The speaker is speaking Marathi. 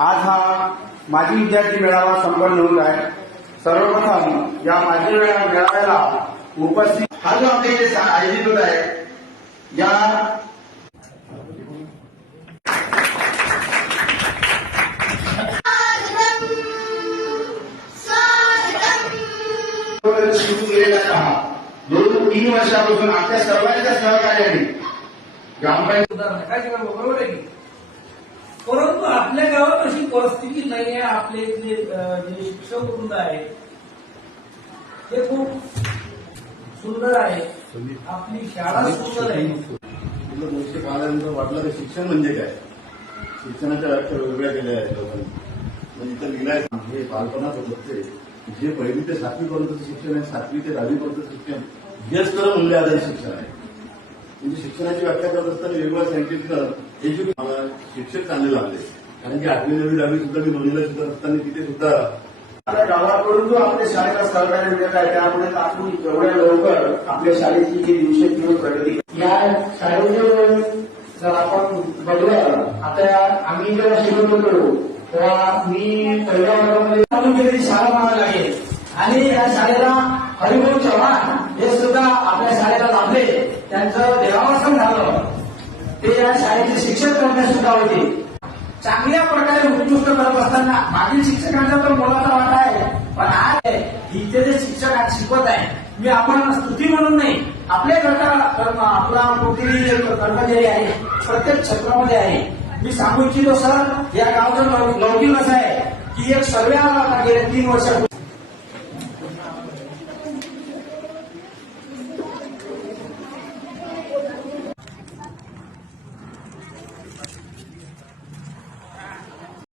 आज हा माजी विद्यार्थी मेळावा संपन्न होत आहे। सर्वप्रथम या माजी मेळाव्याला उपस्थित हा जो आपल्या इथे आयोजित होत आहे या सुरू केलेला काम 2-3 वर्षापासून आपल्या सर्वांच्या सहकार्याने ग्रामपंचायत बरोबर आहे की, परंतु आपल्या गावात अशी परिस्थिती नाही आहे। आपले इथले जे शिक्षक वृंद आहे ते खूप सुंदर आहे, आपली शाळा सुंदर आहे। गोष्टी पाहिल्यानंतर वाटलं की शिक्षण म्हणजे काय, शिक्षणाच्या व्याख्या वेगवेगळ्या केल्या आहेत लोकांनी। म्हणजे इथं लिहिलाय हे बालपणात होत ते जे 1ली ते 7वी पर्यंतचं शिक्षण आहे, 7वी ते 10वी पर्यंतचं शिक्षण हेच खरं मूल्य आधारित शिक्षण आहे। म्हणजे शिक्षणाची व्याख्या करत असताना वेगवेगळ्या सायंटिफिक एज्युकेशन मला शिक्षक चांगले लागले, कारण की 8वी 9वी 10वी सुद्धा मी दोन्हीला शिकत असताना तिथे सुद्धा आपल्या गावाकडून जो आपल्या शाळेला सहकार्य मिळत आहे त्यामुळे आपण एवढ्या लवकर आपल्या शाळेची जी दिवसेंदिवस प्रगती या शाळेचे जर आपण बघलं आता आम्ही जेव्हा शिकत होतो तेव्हा मी पहिल्या वर्गामध्ये तालुक्याची शाळा म्हणावी लागेल आणि या शाळेला हरिभाऊ चव्हाण हे सुद्धा आपल्या शाळेला लाभले, त्यांचं देहावसन झालं। ते या शाळेचे शिक्षक करण्यास सुद्धा होते। चांगल्या प्रकारे उत्कृष्ट करत असताना मागील शिक्षकांचा तर मोलाचा वाटा आहे, पण आज इथे जे शिक्षक आज शिकवत आहे मी आपण स्तुती म्हणून नाही, आपल्या गटा आपला कुठेही कर्मचारी आहे प्रत्येक क्षेत्रामध्ये आहे। मी सांगू इच्छितो सर, या गावचं लौकिक असं आहे की एक सर्वे आला गेल्या 3 वर्षापूर्वी